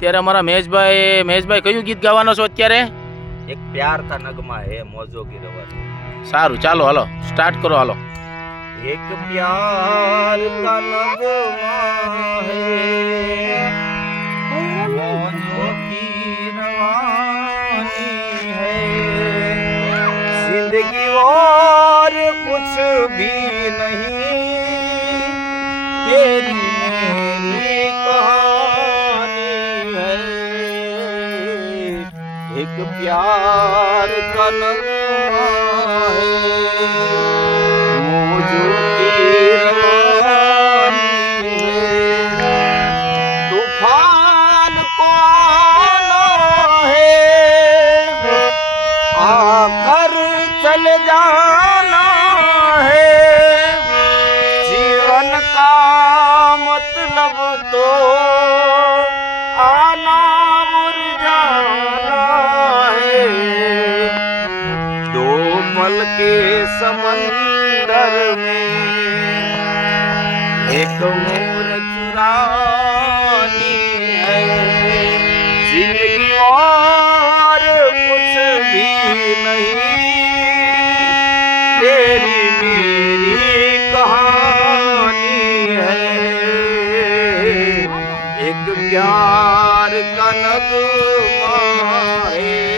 અત્યારે અમારા મહેશભાઈ કયું ગીત ગાવાનો છો અત્યારે? एक प्यार का नगमा है मौजों की रवा। સારું, ચાલો હાલો સ્ટાર્ટ કરો હાલો। एक प्यार का नगमा है मौजों की रवानी है, जिंदगी और कुछ भी नहीं, तेरी मेरी कहानी है। एक प्यार का नगमा है मौजों की रवानी है, तूफान को आना है आकर चले जाना है, जीवन का मतलब तो आना और जाना है, दो पल के समंदर में एक मोर चुरानी है, जिंदगी और कुछ भी नहीं, तेरी मेरी कहानी है। एक प्यार का नगमा है।